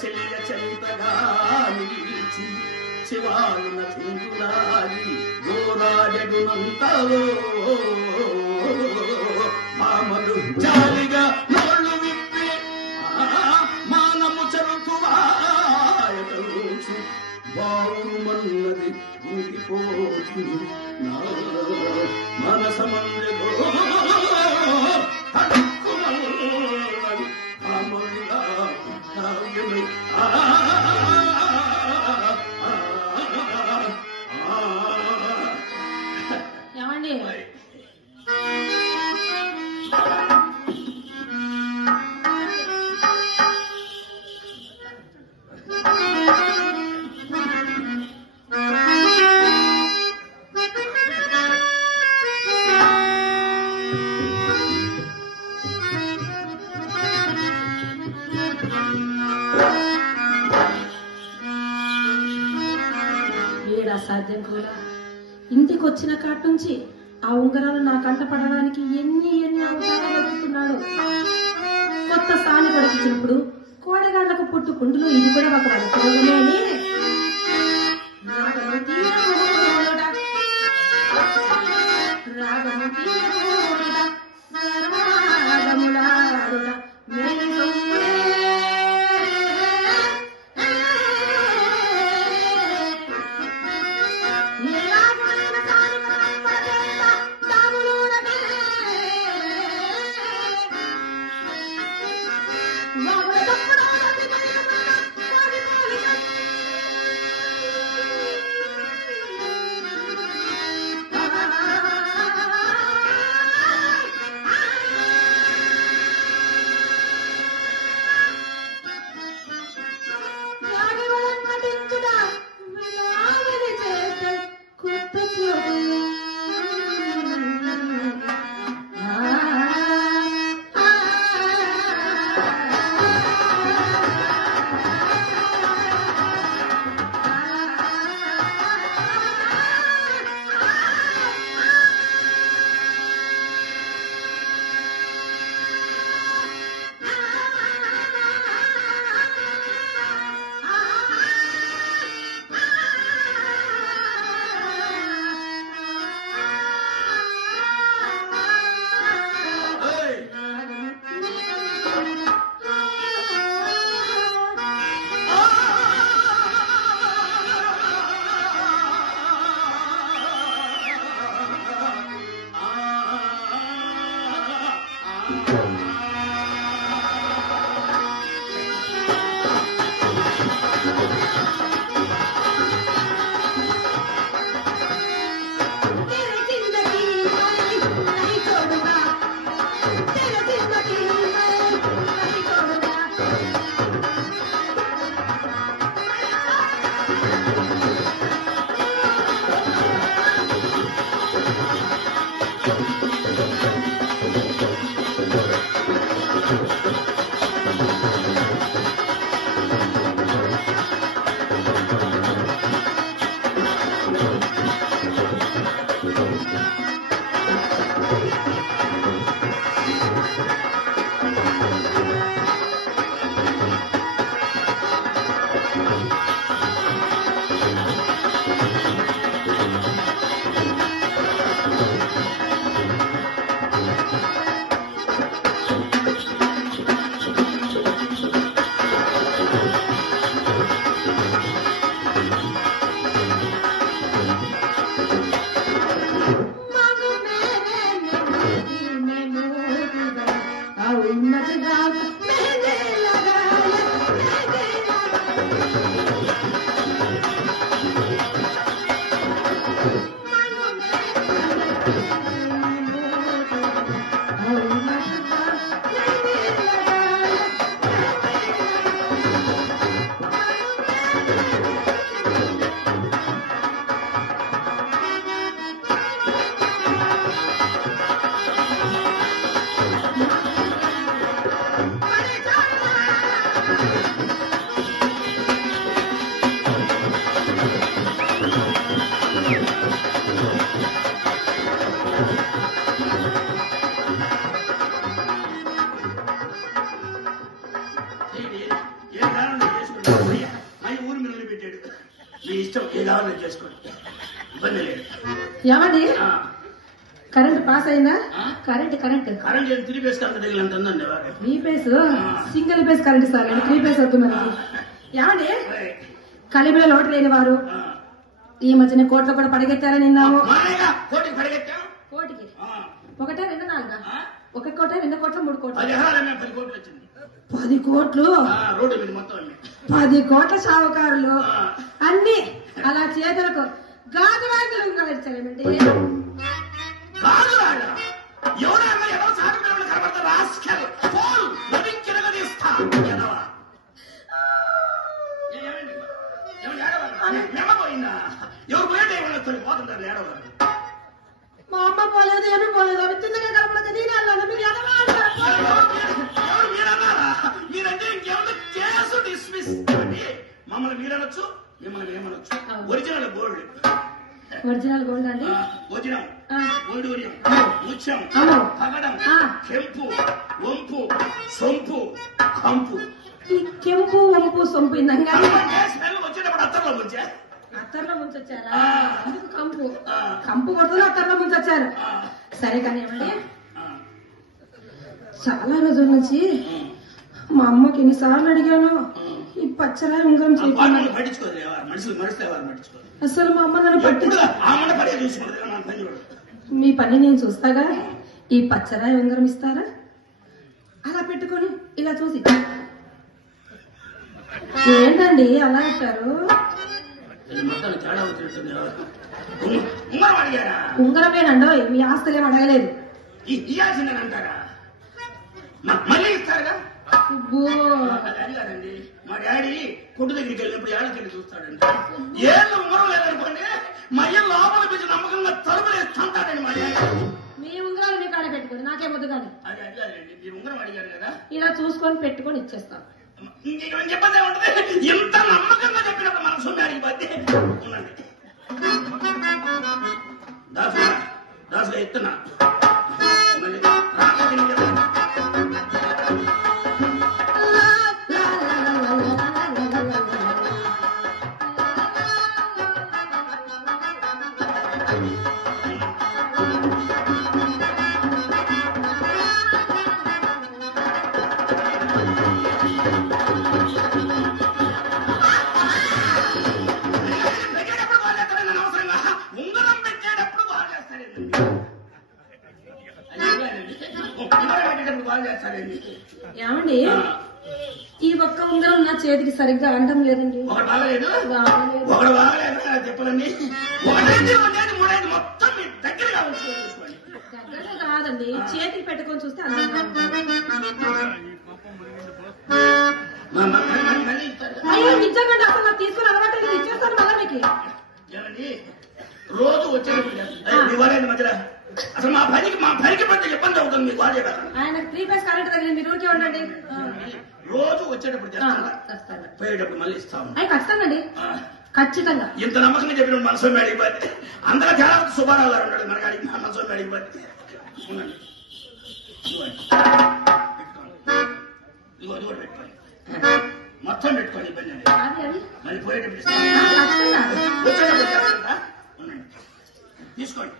చెలియ చెంతగా నిలిచి శివాలున చింతులాగి గోరాడెడునంతలో మామలు జాలిగా నోళ్ళు విప్పి మానము చరుతువాయతలోచు బావుమన్నది ఊగిపోతు నా మనసమందెగో అడుక్కుమన్నది కామల్లా కావ్యమై ఏమండి సాధ్యం కూడా ఇంటికి వచ్చిన కాటి నుంచి ఆ ఉంగరాలు నా కంట పడడానికి ఎన్ని అవసరాలు వెతుకుతున్నాడు. కొత్త స్థాని పడుతున్నప్పుడు కోడగాళ్లకు పుట్టు కుండులు ఇది కూడా ఒక వరప్రయోగమే అని ఏది కావాలని చేసుకోండి, ఇబ్బంది లేదు. ఏమండి కరెంట్ పాస్ అయిందా? కరెంట్ కరెంట్ ఏం 3 ఫేస్ కరెంట్ తగిలినంత ఉందండి. 3 face single phase current sir, 3 face వద్దు మనకి. ఏమండి కలిమిలో లోటు లేని వారు ఈ మధ్యన కోట్లు కూడా పడగెత్తారని విన్నాము. కోటికి 1, 2, 4 1 కోట 2 కోట్ల 3 కోట్లు 10 కోట్లు వచ్చింది. 10 కోట్లు రోడ్డు మీద మొత్తం 10 కోట్ల షావుకారులు అన్ని అలా చేతులకు గాజు వాకులు ఉంగలిచ్చారేమండి. ఎవరైనా ఎవరో సాగుతారని కనబడతారు. రాస్కెల్ ఫోన్ నవించిరగదీస్తా ఎదవా. పోయిందా? ఎవరు పోయేటే పోతుంటారు ఏడవ. మా అమ్మ పోలేదు, ఏమి పోలేదు, అవి చిన్నగా కనపడక నేనే అన్నాను. మీరు ఎవరు మీరన్నారా? మీరంటే ఇంకేమన్నా కేసు డిస్మిస్ అండి. మమ్మల్ని మీరనొచ్చు, మిమ్మల్ని ఏమనొచ్చు. ఒరిజినల్ గోల్డ్ అండి. వజ్రం, వైడూర్యం, ముత్యం, పగడం, కెంపు, వంపు, సొంపు, కంపు. ఈ కెంపు వంపు సొంపు ఇందంగా వచ్చేటప్పుడు అత్తర్లో ముంచొచ్చారా? కంపు కొడుతూ అత్తర్లో ముంచొచ్చారు. సరే కానీ ఏమండి, చాలా రోజుల నుంచి మా అమ్మకి ఎన్నిసార్లు అడిగాను ఈ పచ్చరాయి ఉంగరం చేయించమని. అసలు మా అమ్మ నన్ను మీ పని నేను చూస్తాగా, ఈ పచ్చరాయి ఉంగరం ఇస్తారా? అలా పెట్టుకొని ఇలా చూసి ఏంటండి అలా అంటారు? ఉంగరమేనండో, మీ ఆస్తులేం అడగలేదు. మళ్ళీ ఇస్తారుగా. అది కాదండి, మా డాడీ కొట్టు దగ్గరికి వెళ్ళినప్పుడు ఏళ్ళకెళ్ళి చూస్తాడండి. ఏళ్ళు ఉంగరం లేదనుకోండి, మయ్య లోపల పెట్టి నమ్మకంగా తలుపులేసి తంతాడండి మా డాడీ. మీ ఉంగరాలు మీ కాడ పెట్టుకోండి, నాకేమొద్దు కానీ. అది కాదండి, మీరు ఉంగరం అడిగారు కదా, ఇలా చూసుకొని పెట్టుకొని ఇచ్చేస్తాం. ఇంకేమని చెప్పదే ఉంటది. ఇంత నమ్మకంగా చెప్పినప్పుడు మన సొమ్మాడికి బద్దే ఉండండి. దాసుగా ఎత్తున్నా ఏమండి, ఈ ఒక్క ఉంగరం నా చేతికి సరిగ్గా అంటం లేదండి. దగ్గర కాదండి, చేతికి పెట్టుకొని చూస్తే అయ్యో నిజంగా అసలు నాకు తీసుకుని అలవాటు ఇచ్చేస్తాను మళ్ళా మీకు. రోజు వచ్చేది మధ్యలో అసలు మా పనికి పెద్ద ఇబ్బంది అవుతుంది. మీకు ఆయన 3 ఫేస్ కరెంట్ తగిలింది, మీరు ఊరికే ఉండండి. రోజు వచ్చేటప్పుడు పోయేటప్పుడు మళ్ళీ ఇస్తాము. ఖచ్చితంగా ఖచ్చితంగా. ఇంత నమ్మకంగా చెప్పిన మనసు మేడికి బట్టి అందరూ చాలా సుబ్బారావు గారు ఉన్నాడు మన కాడికి. మనసు మేడికి బట్టి ఉండండి, ఇదిగో పెట్టుకోండి, మొత్తం పెట్టుకోండి, ఇబ్బంది అండి. మళ్ళీ పోయేటప్పుడు వచ్చేటప్పుడు ఉండండి, తీసుకోండి.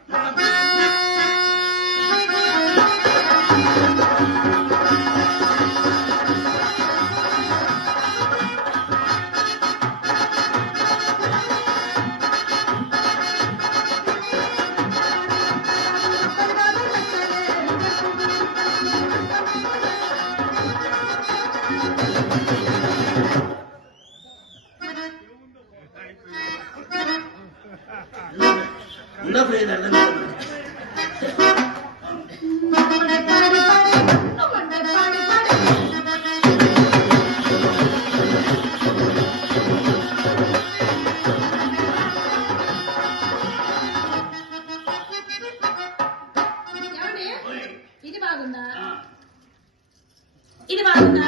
ఇది బాగుందా?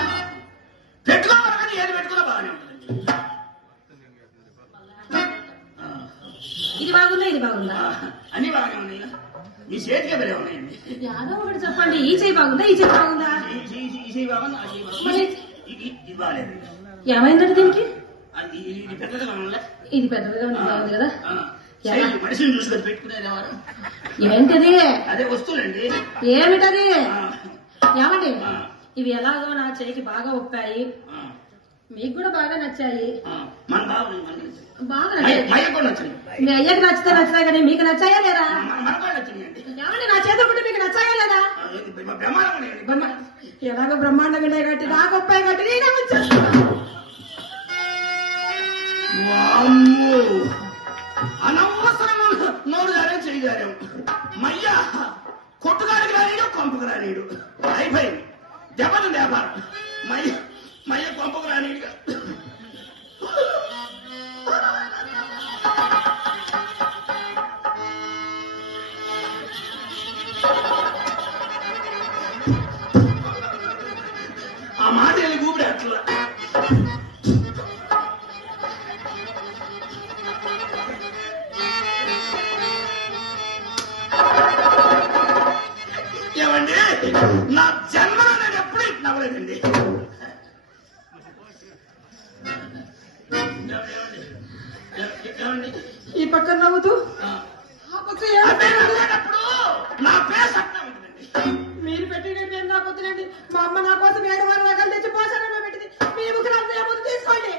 పెట్టుకోవాలి, ఏది పెట్టుకున్నా బాగానే ఉంటుంది. ఇది బాగుందా? ఇది బాగుందా? అన్ని బాగానే ఉన్నాయి. మీ చేతికే బలే ఉన్నాయండి. యాదో ఒకటి చెప్పండి, ఈ చేయి బాగుందా? ఈ చేయి బాగుందా? ఈ చేయి బాగుంది, ఆ చేయి బాగుంది. ఇది బాగాలేదు. ఏమైందండి దీనికి? ఇది పెద్దగా ఉందా? ఇది పెద్దగా ఉంది కదా. మనిషిని చూసుకొని పెట్టుకునేది ఎవరు? ఏంటది? అదే వస్తువులండి. ఏమిటది? ఏమండి ఇవి ఎలాగో నా చేయికి బాగా ఒప్పాయి, మీకు కూడా బాగా నచ్చాయి. మన బాగా నచ్చాయి. మీ అయ్యకి నచ్చితే నచ్చాయి కానీ మీకు నచ్చాయా లేదా? ఏమండి నా చేతులు కూడా మీకు నచ్చాయా లేదా? ఎలాగో బ్రహ్మాండంగా కట్టి నాకు ఒప్పాయి కట్టి నేనే వచ్చాను. అనవసరం నోరు గారే చేయగారు. మయ్య కొట్టుగాడికి రానీడు, కొంపకు రానీడు. అయిపోయింది దెబ్బలు వ్యాపారం. మయ్య కొంపకు రానీడుగా. ఆ మాట వెళ్ళి గూపిడి అట్లా. ఏమండి నా జన్మలో నేను ఎప్పుడు నవ్వలేదండి. ఈ పక్కన నవ్వుతూ నవ్వేటప్పుడు నా పేరు అట్లా ఉంటుందండి. మీరు పెట్టిన పేరు నాకు వద్దులేండి. మా అమ్మ నా కోసం 7 రకాలు తెచ్చి పోషణలో పెట్టింది. మీ ముగ్గురు అంతా ఏమో తీసుకోండి.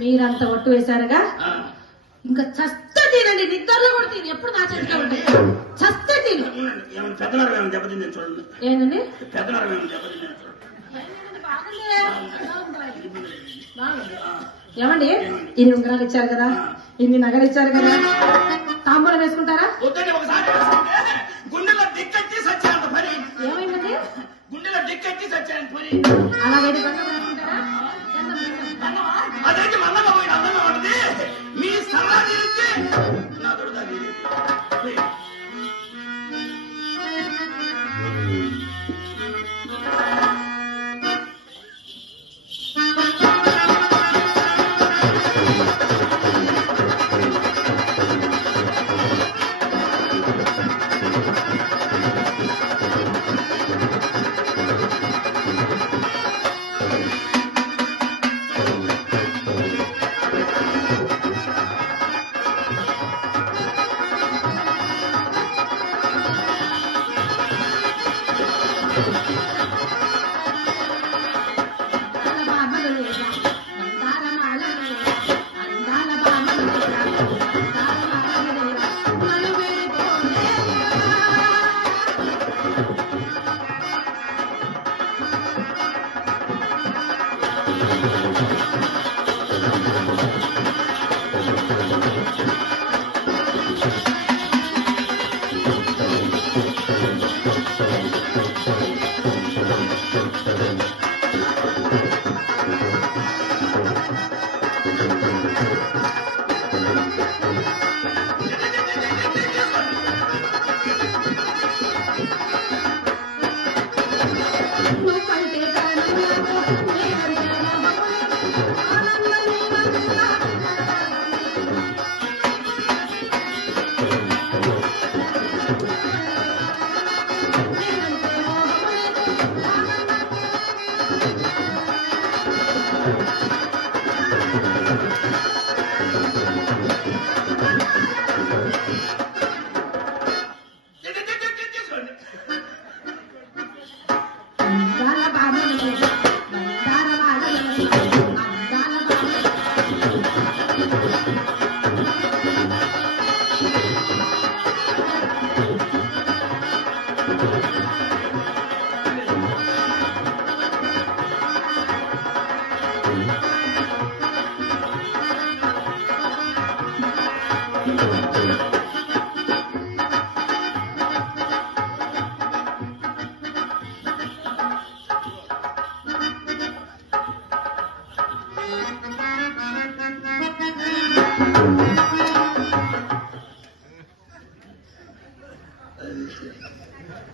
మీరంతా ఒట్టు వేశారుగా, ఇంకా చస్తే తినండి. నిద్రలో కూడా తిని ఎప్పుడు నా చేతిలో ఉంటుంది. చస్తే తిని. పెద్దనారు ఏమైనా దెబ్బతిందని చూడండి. ఏంటండి పెద్దనారు ఏమైనా దెబ్బతిందని చూడండి. ఏమండి ఇన్ని ఉంగరాలు ఇచ్చారు కదా, ఇన్ని నగలు ఇచ్చారు కదా, తాంబూలం వేసుకుంటారా? వద్దండి. ఒకసారి గుండెలో దిక్కెత్తి సత్యాంత పని. ఏమైందండి? గుండెలో దిక్కెత్తి సత్యాంత పని. అలాగైతే బంధం వేసుకుంటారా? అదేంటి మన్నగా పోయిన అందంగా ఉంటుంది. మీ సలహా తీరిస్తే నా దొరదా తీరి.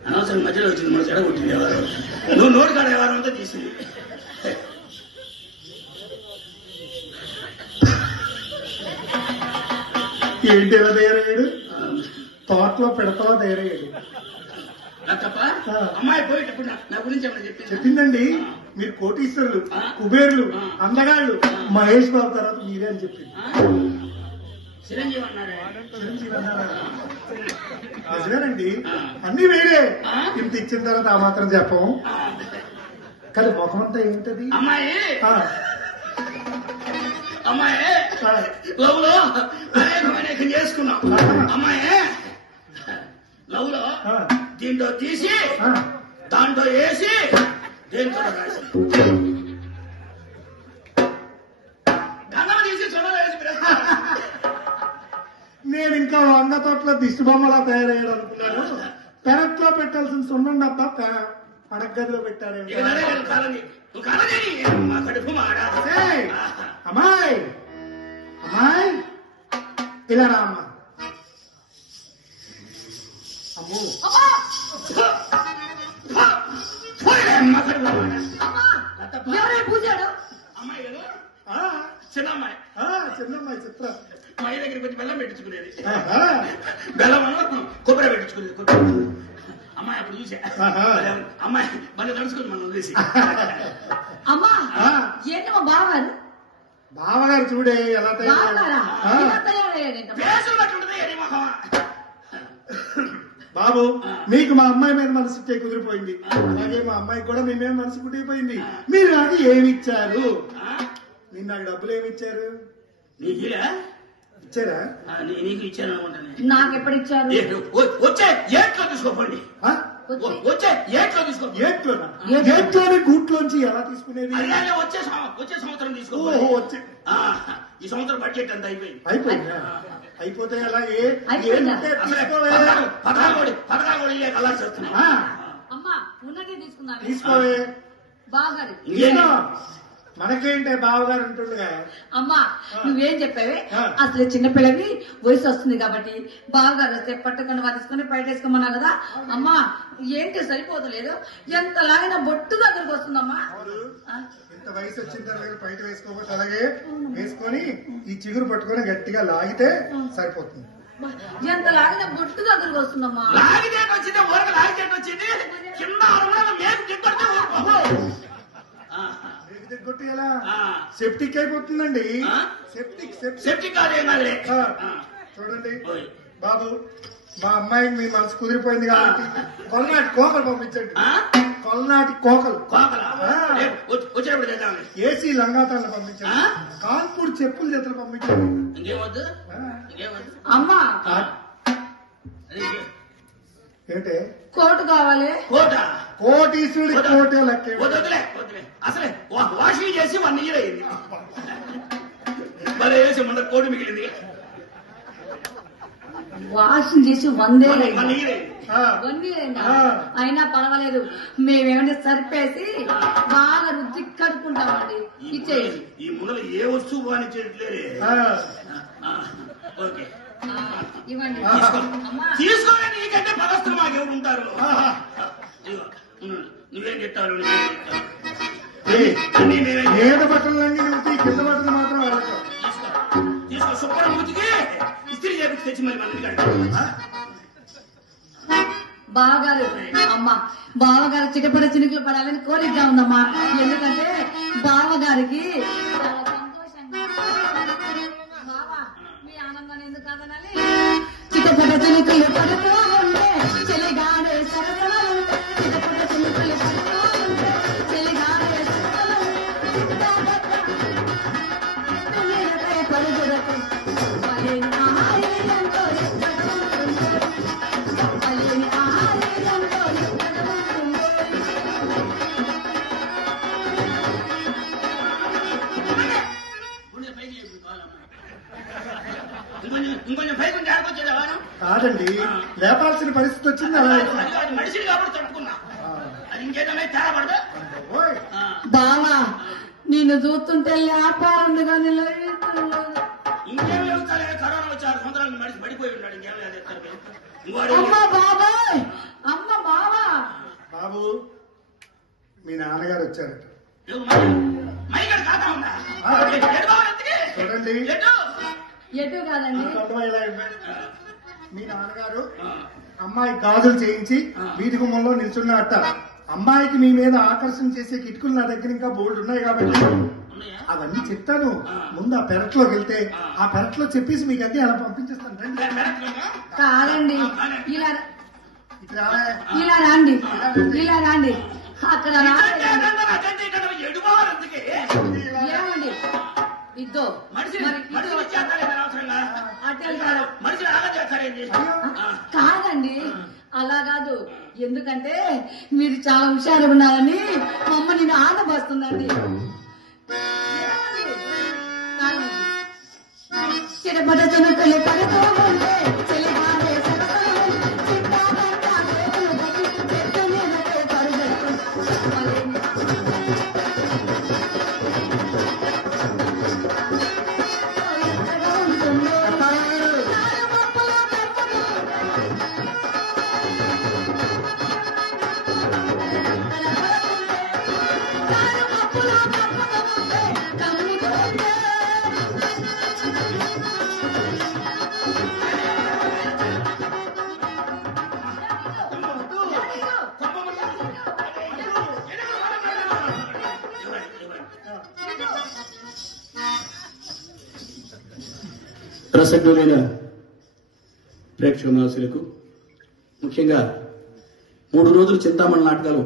అనవసరం మధ్యలో వచ్చింది మన చెడగొట్టింది ఎవరు. నువ్వు నోటి కాడ ఎవరు అంతా తీసింది. ఏంటి ఎలా తయారయ్యాడు? తోటలో పెడతావా తయారయ్యాడు. తప్ప అమ్మాయి పోయేటప్పుడు నా గురించి ఏమైనా చెప్పిందండి. మీరు కోటీశ్వరులు, కుబేరులు, అందగాళ్ళు, మహేష్ బాబు తర్వాత మీరే అని చెప్పింది. చిరంజీవి అన్నారా? నిజమేనండి, అన్ని వేరే. ఇంత ఇచ్చిన తర్వాత ఆ మాత్రం చెప్పము. కానీ ముఖమంతా ఏంటది? అమ్మాయి లవ్ లో అనేకం చేసుకున్నాం. అమ్మాయి లవ్ లో దీంట్లో తీసి దాంట్లో వేసి దేంతో రాసి గంగమ్మ తీసి సొంత వేసి నేను ఇంకా వంగ తోటలో దిష్టి బొమ్మలా తయారయ్యాడు అనుకున్నాను. పెరట్లో పెట్టాల్సిన సున్నం డబ్బా పడగదిలో పెట్టారు. అమ్మాయి అమ్మాయి ఇలా రా అమ్మా. అమ్మో అమ్మాయి చిన్నమ్మాయి చిన్నమ్మాయి చిత్ర మా దగ్గరికి వచ్చి బెల్లం పెట్టించుకునేది. బెల్లం కొబ్బరి పెట్టించుకునేది. అమ్మాయి అప్పుడు చూసా అమ్మాయి మళ్ళీ నడుచుకుంది మనం చూసి. అమ్మా ఏంటి మా బావగారు? బావగారు చూడే ఎలా బాబు, మీకు మా అమ్మాయి మీద మనసు కుదిరిపోయింది. అలాగే మా అమ్మాయికి కూడా మీ మీద మనసు కుదిరిపోయింది. మీరు నాకు ఏమి ఇచ్చారు? మీరు నాకు డబ్బులు ఏమి ఇచ్చారు? ఇచ్చారా? నీకు ఇచ్చాను అనుకుంటాను. నాకు ఎప్పుడు ఇచ్చారు? వచ్చే ఏట్లో తీసుకోండి. వచ్చే ఏట్లో తీసుకో. ఏట్లోని గూట్లోంచి ఎలా తీసుకునేది? వచ్చే సంవత్సరం తీసుకో. వచ్చే ఈ సంవత్సరం బడ్జెట్ అంతా అయిపోయిందా? అయిపోతే అలాగే పథకాలు అలా చేస్తున్నా. అమ్మా ఉన్నదే తీసుకున్నా. తీసుకోవే బావగారు. మనకేంటే బావగారు ఉంటుండగా. అమ్మా నువ్వేం చెప్పావే? అసలు చిన్నపిల్లవి వయసు వస్తుంది కాబట్టి బావగారు వస్తే పట్టుకొని వాదిసుకొని బయట వేసుకోమన్నా కదా. అమ్మా ఏంటి సరిపోతలేదు? ఎంత లాగినా బొట్టు దగ్గరకు వస్తుందమ్మా. ఇంత వయసు వచ్చిన తర్వాత బయట వేసుకోకపోతే అలాగే వేసుకొని ఈ చిగురు పట్టుకొని గట్టిగా లాగితే సరిపోతుంది. ఎంత లాగినా బొట్టు దగ్గరకు వస్తుందమ్మా. లాగితేట వచ్చింది, ఊరికి లాగితేట వచ్చింది. కింద కొట్టి ఎలా సెప్టిక్ అయిపోతుందండి. సెప్టిక్ చూడండి బాబు, మా అమ్మాయికి మీ మనసు కుదిరిపోయింది కాబట్టి కొలనాటి కోకలు పంపించండి. కొలనాటి కోకలు ఏసీ లంగాతాలను పంపించండి. కాన్పూర్ చెప్పుల జతలు పంపించండి. అమ్మా ఏంటే కోటు కావాలి? కోటీసుడి కోటే లెక్క. అసలే వాషింగ్ చేసి 1 year అయింది. మరి వేసి మొన్న కోడి మిగిలింది. వాషింగ్ చేసి 1 year అయింది. అయినా పర్వాలేదు, మేమేమైనా సరిపేసి బాగా రుద్ది కడుక్కుంటామండి. ఇచ్చేసి ఈ ముందర ఏ వస్తువు బానిచ్చేట్లేదే. ఓకే ఇవ్వండి. తీసుకోండి. నీకంటే పదస్తులు మాకెవరు ఉంటారు? నువ్వేం చెప్తావు? ఏడు బట్టలన్నీ నువ్వు కింద బట్టలు మాత్రం వాడతావు. తీసుకో. శుభ్రం మూతికి ఇస్త్రీ చేపించి తెచ్చి మరి మన బావగారు. అమ్మా బావగారు చిటపడ చినుకులు పడాలని కోరికగా ఉందమ్మా. ఎందుకంటే బావగారికి చాలా సంతోషంగా. బావా మీ ఆనందాన్ని ఎందుకు కాదనాలి? చిటపడ చినుకులు పడుతూ ఉంటే చెలిగాడే సరసలు ఉంటే, చిటపడ చినుకులు పడుతూ ఉంటే చెలిగాడే సరసలు పడుగురకు ఇంకొంచెం పైకి ఆడుకొచ్చేదా? కాదండి, లేపాల్సిన పరిస్థితి వచ్చింది. అలా మనిషిని కాబట్టి తట్టుకున్నా. అది ఇంకేదైనా తేడా పడదా? బావా నిన్ను చూస్తుంటే లేపాలి కానీ ఇంకేం వెళ్తారే? కరోనా వచ్చి 6 సంవత్సరాలు మనిషి పడిపోయి ఉన్నాడు. ఇంకేం అమ్మా బాబాయ్. అమ్మ బావా. బాబు మీ నాన్నగారు వచ్చారట. మైగడ ఖాతా ఉందా? చూడండి ఎటు కాదండి. మీ నాన్నగారు అమ్మాయి గాజులు చేయించి వీధి గుమ్మంలో నిల్చున్నట్ట. అమ్మాయికి మీ మీద ఆకర్షణ చేసే కిటుకులు నా దగ్గర ఇంకా బోల్డ్ ఉన్నాయి కాబట్టి అవన్నీ చెప్తాను. ముందు ఆ పెరట్లోకి వెళ్తే ఆ పెరట్లో చెప్పేసి మీకు అన్ని అలా పంపించేస్తాను. కాదండి, ఇలా రండి, ఇలా రండి. అక్కడ ఏమండి ఇద్దో కాదండి, అలా కాదు. ఎందుకంటే మీరు చాలా హుషారు ఉన్నారని మా అమ్మ నేను ఆనందపడుతుందండి. చిరపట చిన్నకలు పడుకోండి రసజ్ఞులైన ప్రేక్షకులకు ముఖ్యంగా 3 రోజులు చింతామణి నాటకాలు